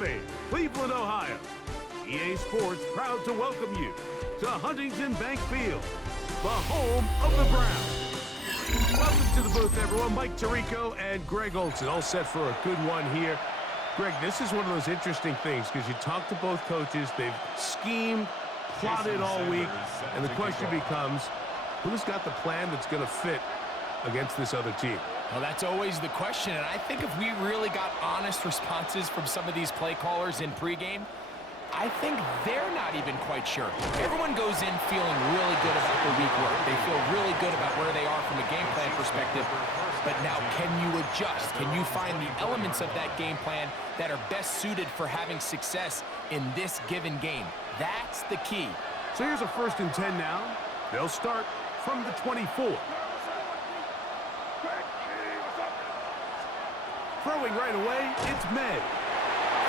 Fame, Cleveland, Ohio. EA Sports proud to welcome you to Huntington Bank Field, the home of the Browns. Welcome to the booth, everyone. Mike Tirico and Greg Olson, all set for a good one here. Greg, this is one of those interesting things because you talk to both coaches. They've schemed, plotted all week, and the question becomes, who's got the plan that's going to fit against this other team? Well, that's always the question, and I think if we really got honest responses from some of these play callers in pregame, I think they're not even quite sure. Everyone goes in feeling really good about the week work. They feel really good about where they are from a game plan perspective. But now, can you adjust? Can you find the elements of that game plan that are best suited for having success in this given game? That's the key. So here's a 1st and 10 now. They'll start from the 24. Throwing right away, it's May.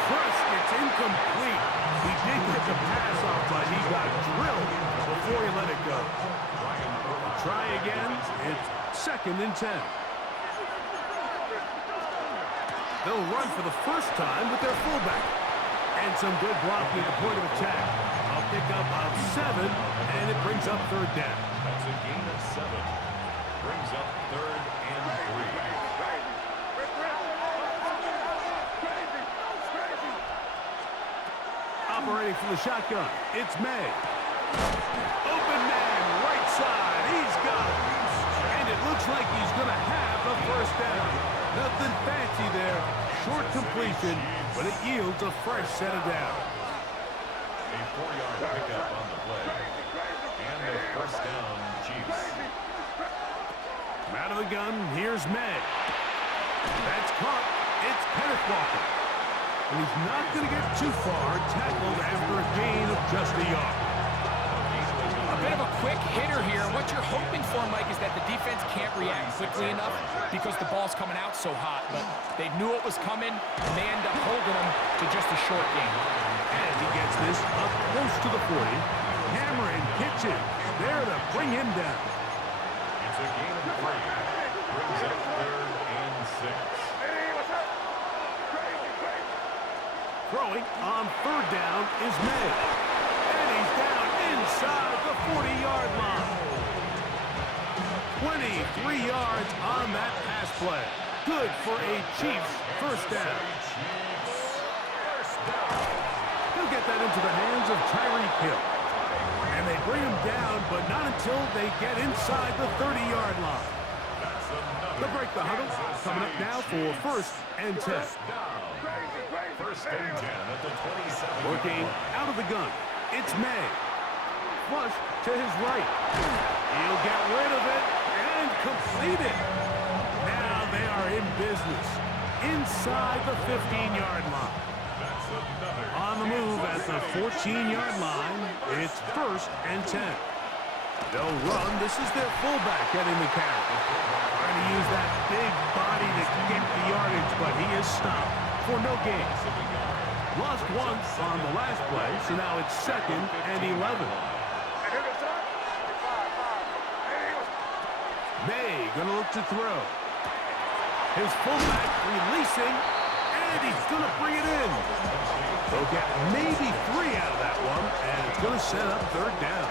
First, it's incomplete. He did get the pass off, but he got drilled before he let it go. Try again. It's 2nd and 10. They'll run for the first time with their fullback. And some good blocking at the point of attack. A pickup of 7, and it brings up 3rd down. That's a gain of 7. Brings up 3rd and 3. Operating from the shotgun, it's May. Open man, right side, he's got it. And it looks like he's going to have a 1st down. Nothing fancy there, short completion, but it yields a fresh set of downs. A 4-yard pickup on the play. And a 1st down, Chiefs. From out of the gun, here's May. That's caught. It's Kenneth Walker. And he's not going to get too far, tackled after a gain of just a yard. A bit of a quick hitter here. What you're hoping for, Mike, is that the defense can't react quickly enough because the ball's coming out so hot. But they knew it was coming, and they end up holding them to just a short gain. And he gets this up close to the 40. Cameron pitches there to bring him down. It's a gain of 3. Brings up 3rd and 6. Throwing on 3rd down is May. And he's down inside the 40-yard line. 23 yards on that pass play. Good for a Chiefs 1st down. He'll get that into the hands of Tyreek Hill. And they bring him down, but not until they get inside the 30-yard line. They'll break the huddle. Coming up now for 1st and 10. 1st and 10 at the 27. Working out of the gun, it's May. Flush to his right. He'll get rid of it and complete it. Now they are in business inside the 15-yard line. On the move at the 14-yard line, it's 1st and 10. They'll run. This is their fullback getting the carry. Trying to use that big body to get the yardage, but he is stopped for no gain. Lost once on the last play, so now it's 2nd and 11. May gonna look to throw. His fullback releasing, and he's gonna bring it in. They'll get maybe 3 out of that one, and it's gonna set up 3rd down.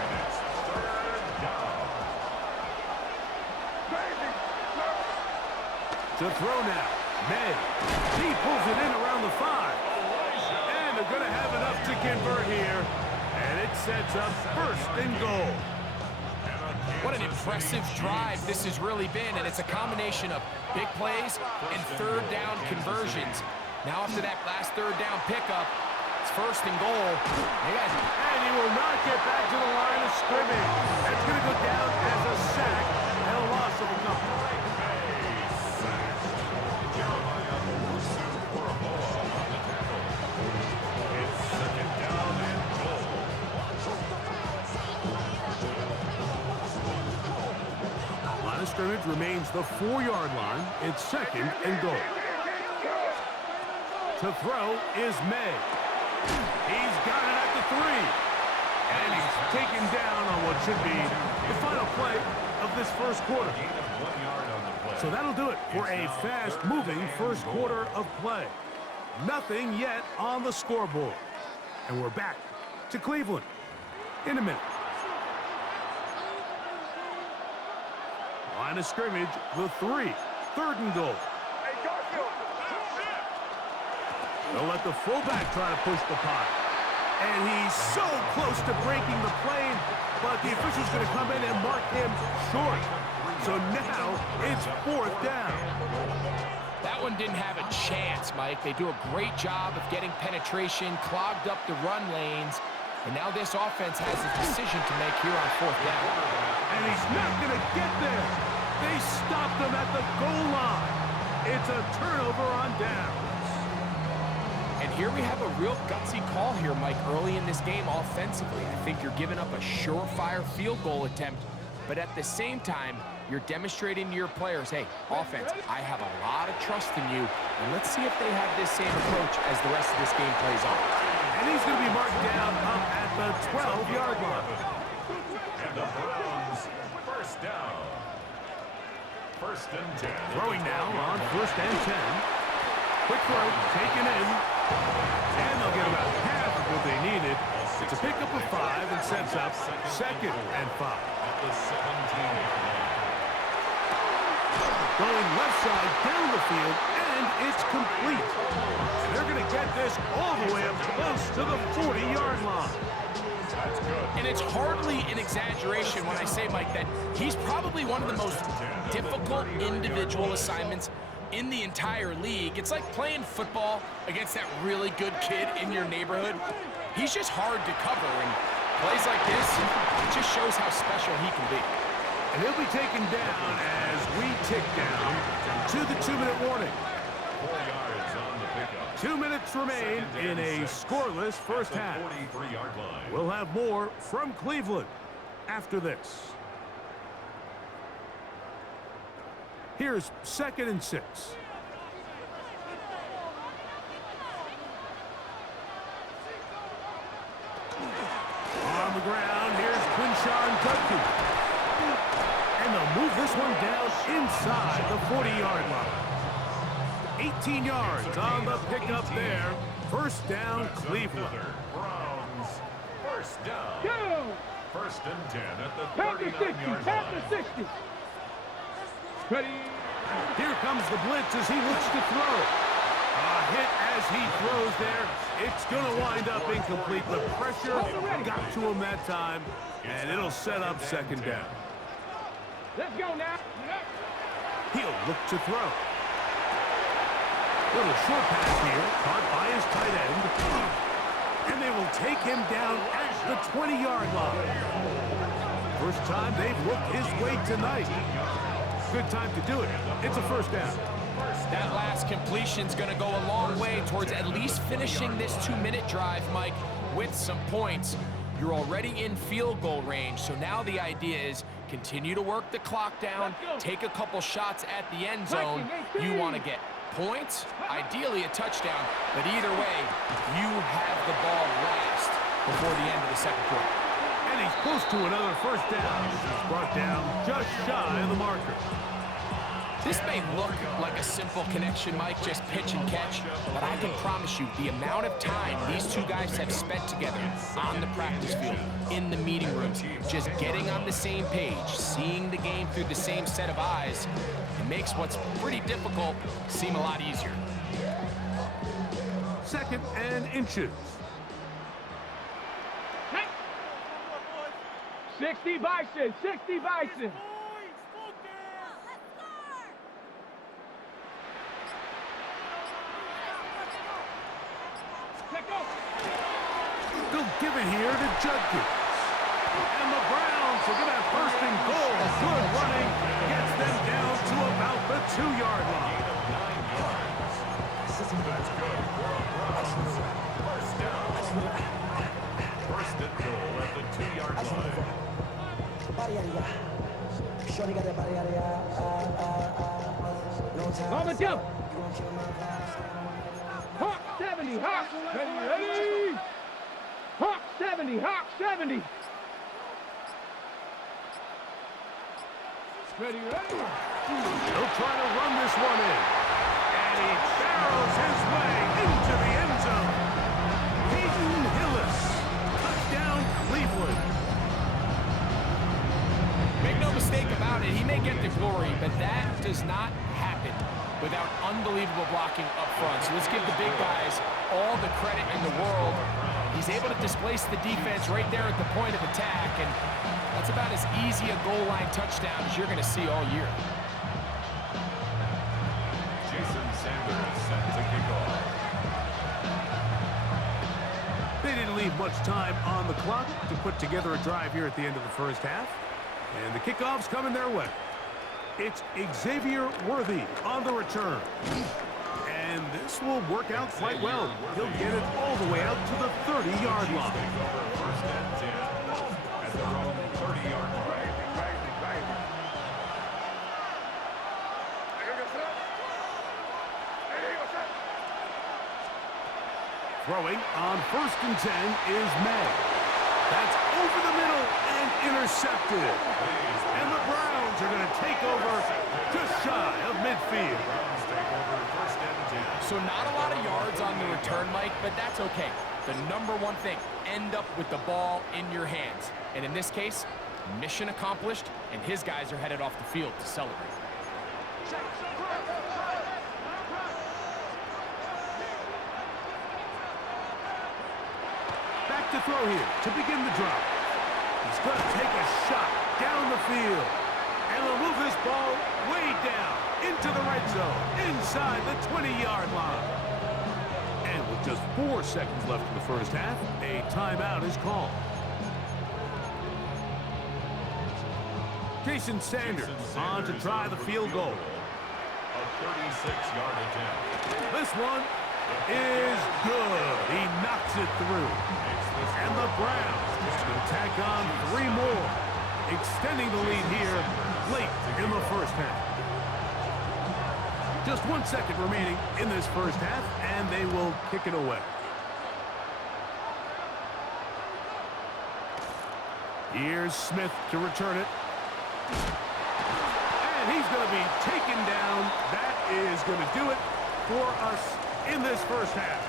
To throw now, May. He pulls it in around the 5. And they're going to have enough to convert here. And it sets up 1st and goal. What an impressive drive this has really been, and it's a combination of big plays and 3rd down conversions. Now after that last 3rd down pickup, it's 1st and goal. And he will not get back to the line of scrimmage. That's going to go down as a sack and a loss of a couple. Scrimmage remains the 4-yard line. It's 2nd and goal. To throw is May. He's got it at the 3. And he's taken down on what should be the final play of this 1st quarter. So that'll do it for a fast-moving 1st quarter of play. Nothing yet on the scoreboard. And we're back to Cleveland in a minute. Line of scrimmage, the 3. 3rd and goal. They'll let the fullback try to push the punt. And he's so close to breaking the plane, but the official's going to come in and mark him short. So now it's 4th down. That one didn't have a chance, Mike. They do a great job of getting penetration, clogged up the run lanes, and now this offense has a decision to make here on 4th down. And he's not going to get there. They stopped him at the goal line. It's a turnover on downs. And here we have a real gutsy call here, Mike, early in this game offensively. I think you're giving up a surefire field goal attempt, but at the same time, you're demonstrating to your players, hey, offense, I have a lot of trust in you, and let's see if they have this same approach as the rest of this game plays on. And he's going to be marked down up at the 12-yard line. And the Browns, 1st down. 1st and 10. Throwing now on 1st and 10. Quick throw, taken in. And they'll get about half of what they needed. It's a pickup of 5 and sets up 2nd and 5. At the 17. Going left side down the field, and it's complete. And they're going to get this all the way up close to the 40-yard line. That's good. And it's hardly an exaggeration when I say, Mike, that he's probably one of the most difficult individual assignments in the entire league. It's like playing football against that really good kid in your neighborhood. He's just hard to cover, and plays like this, it just shows how special he can be. And he'll be taken down as we tick down to the 2-minute warning. 4 yards on the pickup. 2 minutes remain in a scoreless first half. 43-yard line. We'll have more from Cleveland after this. Here's 2nd and 6. On the ground, here's Quinshawn Judkins. And they'll move this one down inside the 40-yard line. 18 yards on the pickup there. 1st down, Cleveland. Browns, 1st down. 1st and 10 at the 39-yard line. 60. Ready. Here comes the blitz as he looks to throw. A hit as he throws there. It's going to wind up incomplete. The pressure got to him that time, and it'll set up 2nd down. Let's go now. He'll look to throw. Little short pass here, caught by his tight end. And they will take him down at the 20-yard line. First time they've looked his way tonight. Good time to do it. It's a 1st down. That last completion's going to go a long way towards at least finishing this 2-minute drive, Mike, with some points. You're already in field goal range, so now the idea is continue to work the clock down, take a couple shots at the end zone. You want to get points, ideally a touchdown, but either way, you have the ball last before the end of the 2nd quarter. And he's close to another 1st down. He's brought down just shy of the marker. This may look like a simple connection, Mike, just pitch and catch, but I can promise you the amount of time these two guys have spent together on the practice field, in the meeting rooms, just getting on the same page, seeing the game through the same set of eyes, it makes what's pretty difficult seem a lot easier. 2nd and inches. 60 Bison. 60 Bison. They'll give it here to Judkins. And the Browns will get that 1st and goal. Good running. Gets them down to about the 2-yard line. That's good. Browns, 1st down. 1st and goal at the 2-yard line. On the jump. Hawk 70. Hawk. Ready. Hawk 70. Hawk 70. Ready. He'll try to run this one in. And he barrels his way into does not happen without unbelievable blocking up front. So let's give the big guys all the credit in the world. He's able to displace the defense right there at the point of attack, and that's about as easy a goal line touchdown as you're going to see all year. Jason Sanders set to kick off. They didn't leave much time on the clock to put together a drive here at the end of the first half. And the kickoff's coming their way. It's Xavier Worthy on the return. And this will work out quite well. He'll get it all the way out to the 30-yard line. First and 10 at their own 30-yard line. Throwing on first and 10 is May. That's over the middle and intercepted. And the Browns are going to take over just shy of midfield. So not a lot of yards on the return, Mike, but that's okay. The number one thing, end up with the ball in your hands. And in this case, mission accomplished, and his guys are headed off the field to celebrate. Back to throw here to begin the drive. He's going to take a shot down the field. And he'll move this ball way down into the red zone, inside the 20-yard line. And with just 4 seconds left in the first half, a timeout is called. Jason Sanders on to try the field goal. A 36-yard attempt. This one is good. He knocks it through. And the Browns will tack on 3 more, extending the lead here late in the first half. Just 1 second remaining in this first half, and they will kick it away. Here's Smith to return it. And he's going to be taken down. That is going to do it for us in this first half.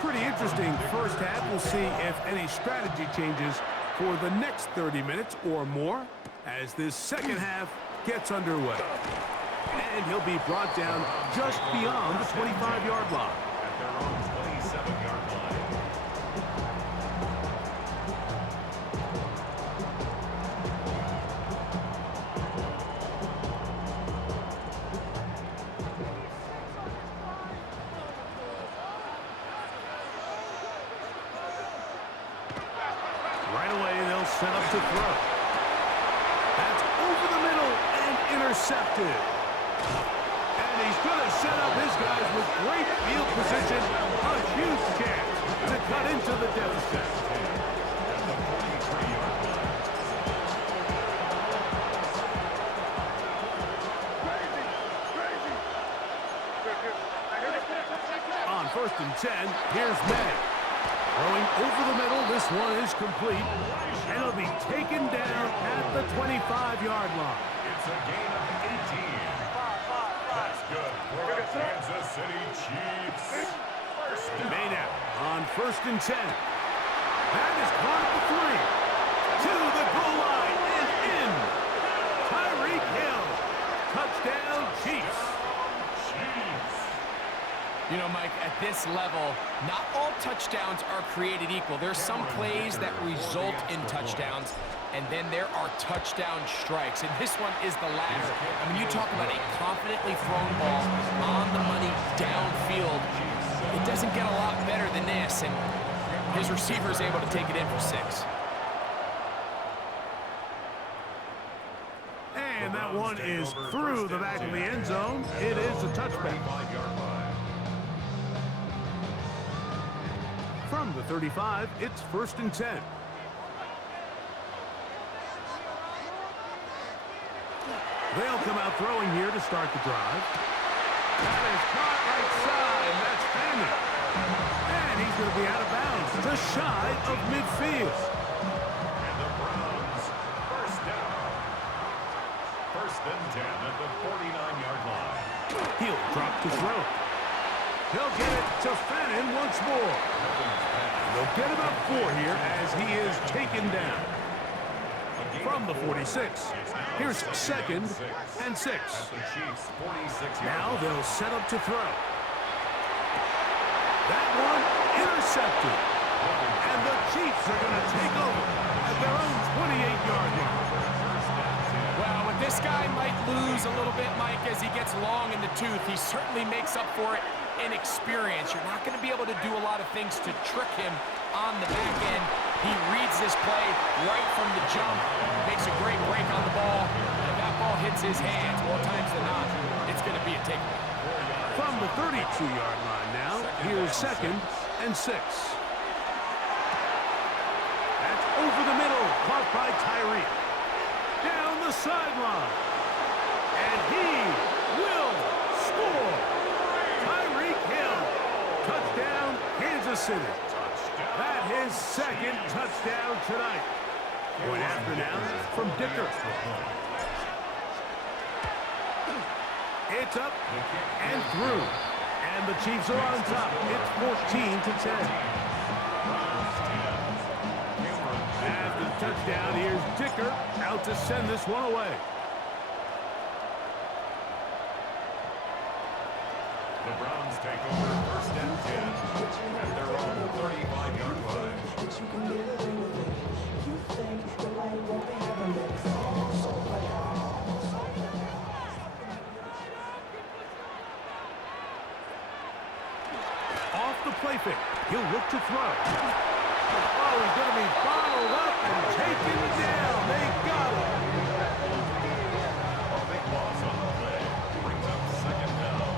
Pretty interesting first half. We'll see if any strategy changes for the next 30 minutes or more as this second half gets underway. And he'll be brought down just beyond the 25-yard line. At their own 27-yard line. Right away, they'll set up to throw. That's over the middle and intercepted. And he's going to set up his guys with great field position. A huge chance to cut into the deficit. On first and 10, here's May. Throwing over the middle, this one is complete. And it'll be taken down at the 25-yard line. It's a gain of 18. That's good for the Kansas City Chiefs. May now on first and 10. That is caught at the 3. To the goal line and in. Tyreek Hill. Touchdown, Chiefs. You know, Mike, at this level, not all touchdowns are created equal. There's some plays that result in touchdowns, and then there are touchdown strikes, and this one is the latter. I mean, you talk about a confidently thrown ball on the money downfield. It doesn't get a lot better than this, and his receiver is able to take it in for 6. And that one is through the back of the end zone. It is a touchback. From the 35, it's first and 10. They'll come out throwing here to start the drive. That is caught right side. That's Fanning. And he's going to be out of bounds, just shy of midfield. And the Browns, first down. First and 10 at the 49-yard line. Drop to throw. He'll get it to Fannin once more. They'll get about 4 here as he is taken down. From the 46, here's 2nd and 6. Now they'll set up to throw. That one intercepted. And the Chiefs are going to take over at their own 28-yard line. Well, when this guy might lose a little bit, Mike, as he gets long in the tooth, he certainly makes up for it in experience. You're not going to be able to do a lot of things to trick him on the back end. He reads this play right from the jump, makes a great break on the ball, and if that ball hits his hands more times than not, it's going to be a takeaway. From the 32-yard line now, here's 2nd and 6. That's over the middle, caught by Tyreek. Down the sideline. And he will score. Tyreek Hill. Touchdown, Kansas City. That his 2nd touchdown tonight. Point after now from Dicker. It's up and through. And the Chiefs are on top. It's 14-10. After the touchdown, here's Dicker out to send this one away. The Browns take over 1st and 10 at their own 35-yard line. Off the play fake. He'll look to throw. Oh, he's going to be bottled up and taken down. They got him. A big loss on the play. Brings up 2nd down.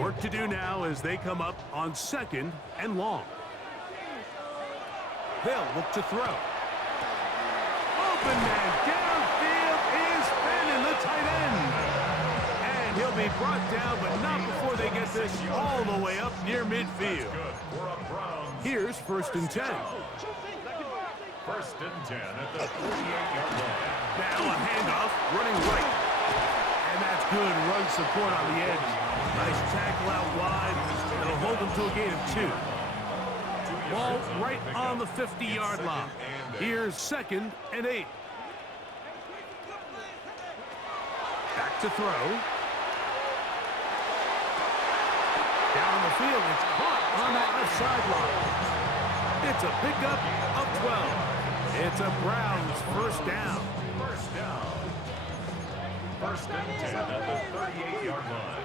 Work to do now as they come up on 2nd and long. They'll look to throw. Open man downfield is Fannin, the tight end. And he'll be brought down, but not before they get this all the way up near midfield. Here's 1st and 10. 1st and 10 at the 48-yard line. Now a handoff, running right. And that's good run support on the edge. Nice tackle out wide. It'll hold them to a gain of 2. Ball right on the 50-yard line. Here's 2nd and 8. Back to throw. Down the field, it's caught on that left sideline. It's a pickup of 12. It's a Browns 1st down. 1st down. 1st and 10 at the 38-yard line.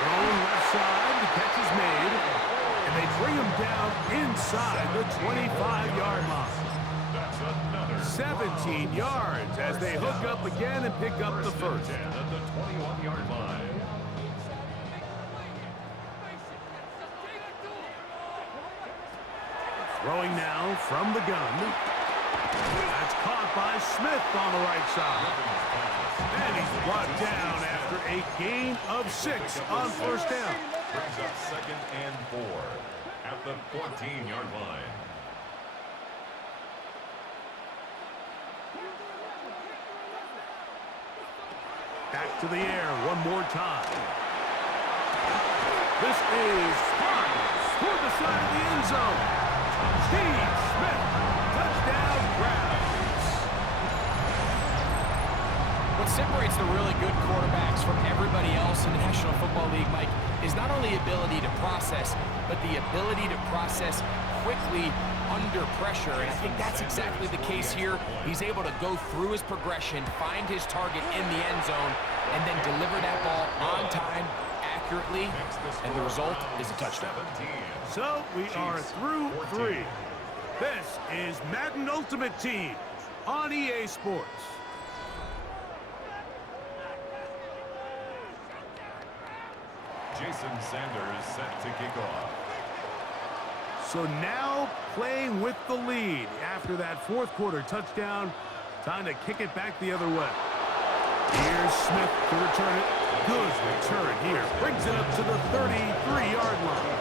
Thrown left side, the catch is made, and they bring him down inside the 25-yard line. That's another 17 yards as they hook up again and pick up the 1st. 10 at the 21-yard line. Throwing now from the gun. That's caught by Smith on the right side. And he's brought down after a gain of 6 on 1st down. Brings up 2nd and 4 at the 14-yard line. Back to the air one more time. This is Hart toward the side of the end zone. Steve Smith, touchdown Browns. What separates the really good quarterbacks from everybody else in the National Football League, Mike, is not only ability to process, but the ability to process quickly under pressure, and I think that's exactly the case here. He's able to go through his progression, find his target in the end zone, and then deliver that ball on time, accurately, and the result is a touchdown. So we are through 3. This is Madden Ultimate Team on EA Sports. Jason Sanders set to kick off. So now playing with the lead after that 4th quarter touchdown. Time to kick it back the other way. Here's Smith to return it. Good return here. Brings it up to the 33-yard line.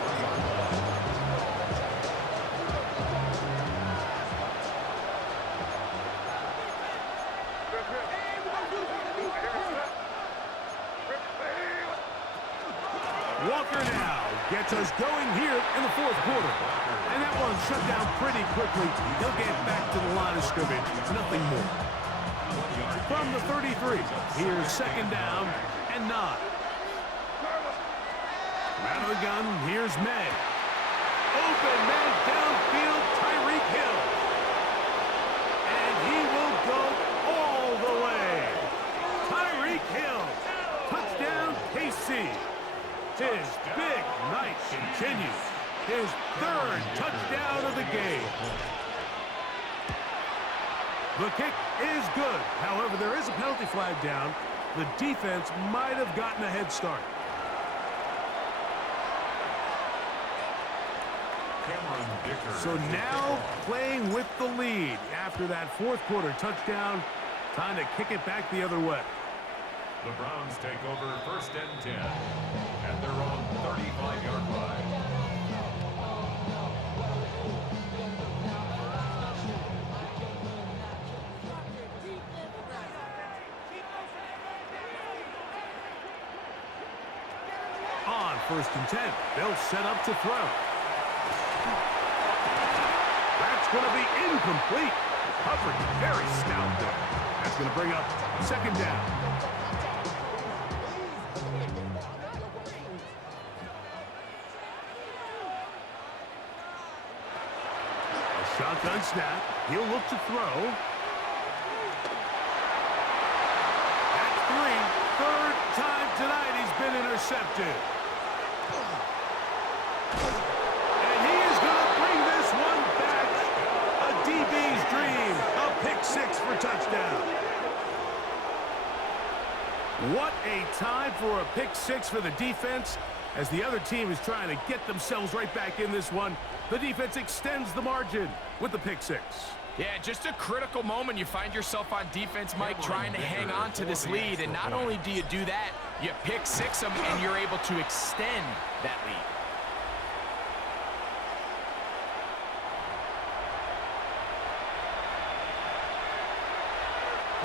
Walker now gets us going here in the fourth quarter. And that one shut down pretty quickly. He'll get back to the line of scrimmage. Nothing more. From the 33, here's second down and 9. Out of the gun, here's May. Open man downfield, Tyreek Hill. And he will go all the way. Tyreek Hill. Touchdown, KC. His big night continues. His third touchdown of the game. The kick is good. However, there is a penalty flag down. The defense might have gotten a head start. So now playing with the lead after that fourth quarter touchdown. Time to kick it back the other way. The Browns take over first and 10 at their own 35-yard line. On first and 10, they'll set up to throw. That's going to be incomplete. Coverage very stout there. That's going to bring up second down. Shotgun snap. He'll look to throw. That's 3. Third time tonight he's been intercepted. And he is going to bring this one back. A DB's dream. A pick 6 for touchdown. What a time for a pick 6 for the defense. As the other team is trying to get themselves right back in this one, the defense extends the margin with the pick 6. Yeah, just a critical moment. You find yourself on defense, Mike, trying to hang on to this lead. And not only do you do that, you pick 6 them, and you're able to extend that lead.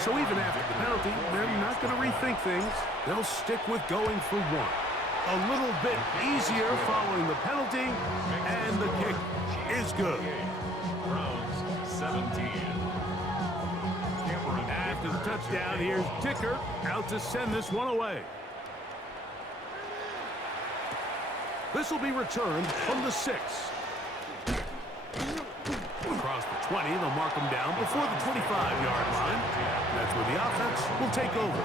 So even after the penalty, they're not going to rethink things. They'll stick with going for 1. A little bit easier following the penalty, and the kick is good. Browns 17. After the touchdown, here's Dicker out to send this one away. This will be returned from the 6. Across the 20, they'll mark them down before the 25-yard line. That's where the offense will take over.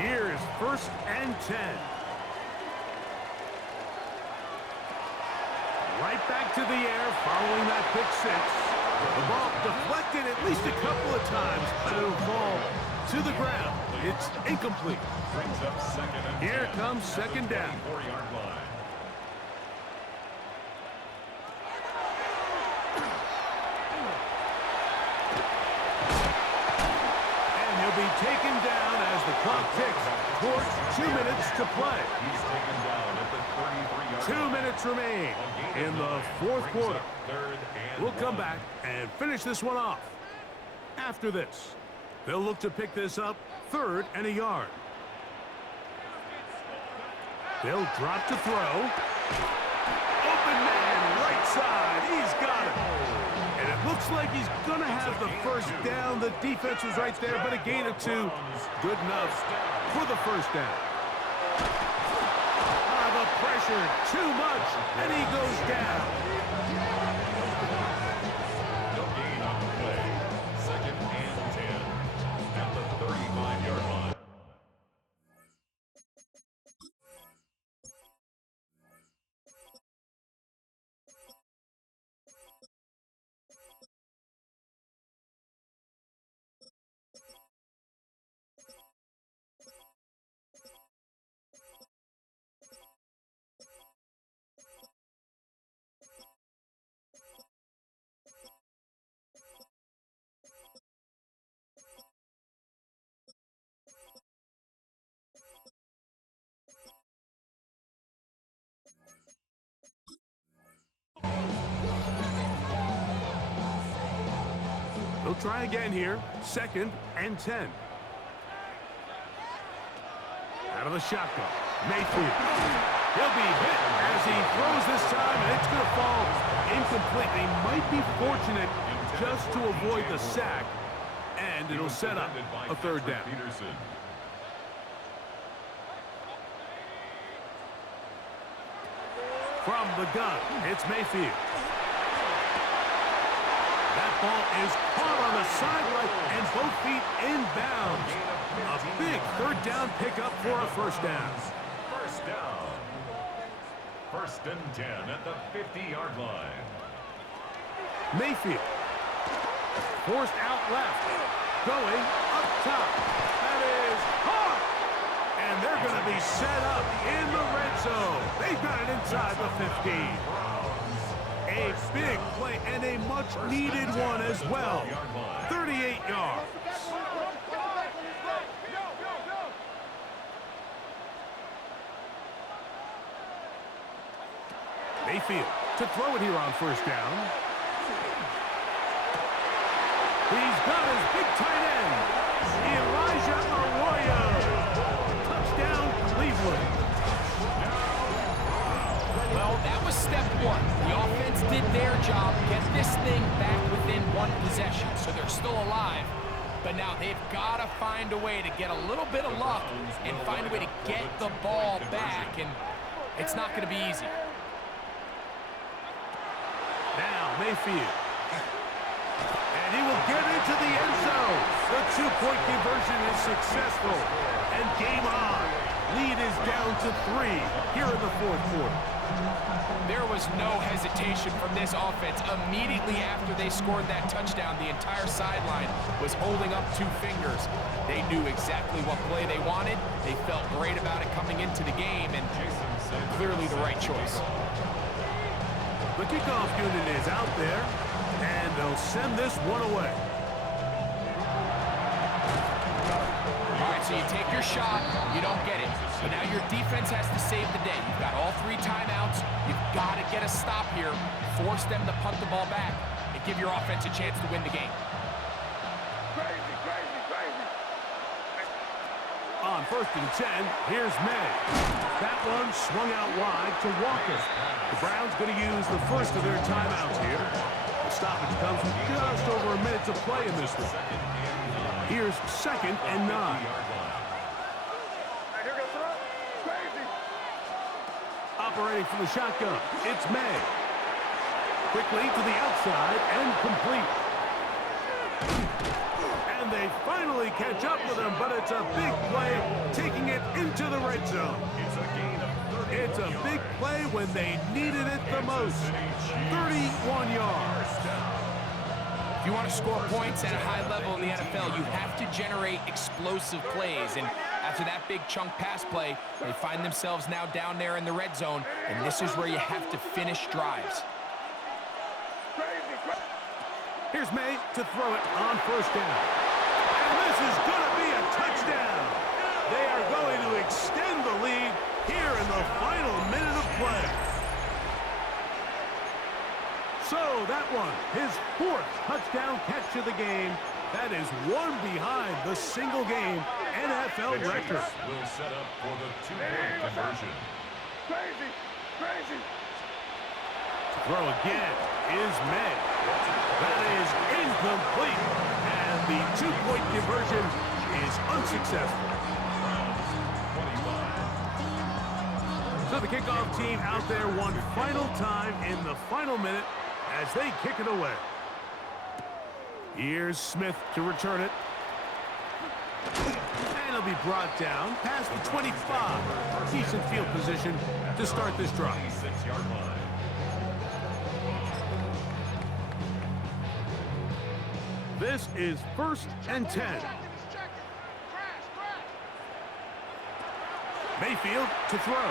Here is first and 10. Right back to the air following that pick 6. The ball deflected at least a couple of times, but it'll fall to the ground. It's incomplete. Brings up second and 10. Here comes second down. 4-yard line. And he'll be taken down as the clock ticks towards 2 minutes to play. He's taken down at the 33-yard 2 line. minutes remain in the fourth quarter. Third and We'll come 1. back and finish this one off. After this, they'll look to pick this up 3rd and a yard. They'll drop to throw. Open man, right side. He's got it. And it looks like he's going to have the first down. The defense was right there, but a gain of 2. Good enough for the first down. The pressure, too much, and he goes down. He'll try again here. 2nd and 10. Out of the shotgun. Mayfield. He'll be hit as he throws this time, and it's going to fall incomplete. They might be fortunate just to avoid the sack, and it'll set up a 3rd down. From the gun, it's Mayfield. That ball is caught on the sideline, and both feet inbounds. A big 3rd down pickup for a 1st down. 1st down. 1st and 10 at the 50-yard line. Mayfield. Forced out left. Going up top. That is caught. And they're going to be set up in the red zone. They've got it inside the 15. A big play and a much-needed one as well. 38 yards. Mayfield to throw it here on 1st down. He's got his big tight end, Elijah Arroyo. Touchdown, Cleveland. Well, that was step 1. The offense did their job, get this thing back within 1 possession, so they're still alive. But now they've got to find a way to get a little bit of luck and find a way to get the ball back, and it's not going to be easy. Now Mayfield. And he will get into the end zone. The 2-point conversion is successful. And game on. Lead is down to 3 here in the 4th quarter. There was no hesitation from this offense. Immediately after they scored that touchdown, the entire sideline was holding up 2 fingers. They knew exactly what play they wanted. They felt great about it coming into the game, and clearly the right choice. The kickoff unit is out there, and they'll send this one away. All right, so you take your shot, you don't get it. But now your defense has to save the day. You've got all 3 timeouts. You've got to get a stop here, force them to punt the ball back, and give your offense a chance to win the game. Crazy, crazy, crazy. On 1st and 10, here's May. That one swung out wide to Walker. The Browns going to use the first of their timeouts here. The stoppage comes with just over a minute to play in this one. Here's 2nd and 9. Crazy. Operating from the shotgun, it's May. Quickly to the outside and complete. And they finally catch up with him, but it's a big play, taking it into the red zone. It's a big play when they needed it the most. 31 yards. If you want to score points at a high level in the NFL, you have to generate explosive plays. And after that big chunk pass play, they find themselves now down there in the red zone, and this is where you have to finish drives. Here's May to throw it on 1st down. And this is going to be a touchdown. They are going to extend the lead here in the final minute of play. So that one, his 4th touchdown catch of the game. That is one behind the single-game NFL record. Will set up for the 2-point conversion. Crazy, crazy. Throw again is May. That is incomplete. And the 2-point conversion is unsuccessful. So the kickoff team out there one final time in the final minute as they kick it away. Here's Smith to return it. And he'll be brought down past the 25. Decent field position to start this drive. 6-yard line. This is 1st and 10. Mayfield to throw.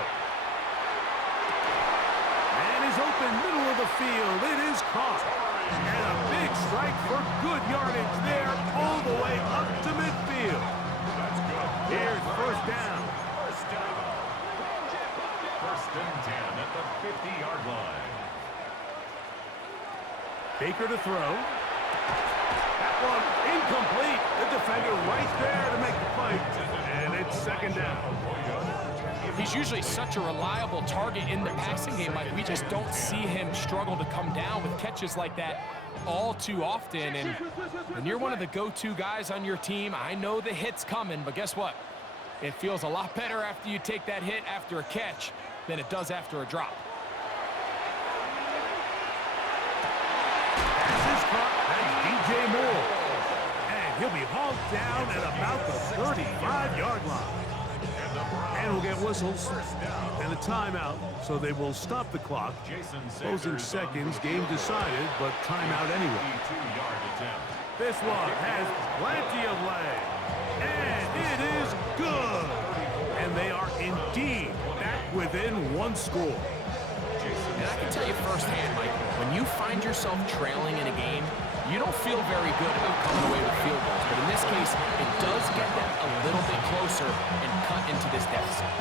And he's open middle of the field. It is caught. And a big strike for good yardage there all the way up to midfield. That's good. Here's 1st down. 1st and 10 at the 50-yard line. Baker to throw. That one incomplete. The defender right there to make the play. And it's second down. He's usually such a reliable target in the passing game. Like, we just don't see him struggle to come down with catches like that all too often. And when you're one of the go-to guys on your team, I know the hit's coming, but guess what? It feels a lot better after you take that hit after a catch than it does after a drop. Pass is caught. That's DJ Moore. And he'll be hauled down at about the 35-yard line. And we'll get whistles and a timeout, so they will stop the clock. Closing seconds, game decided, but timeout anyway. This one has plenty of leg, and it is good. And they are indeed back within one score. And I can tell you firsthand, Mike, when you find yourself trailing in a game, you don't feel very good about coming away with field goals. But in this case, it does get them a little bit closer and cut into this deficit.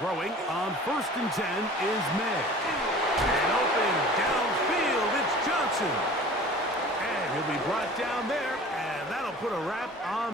Throwing on 1st and 10 is May. And open downfield, it's Johnson. And he'll be brought down there, and that'll put a wrap on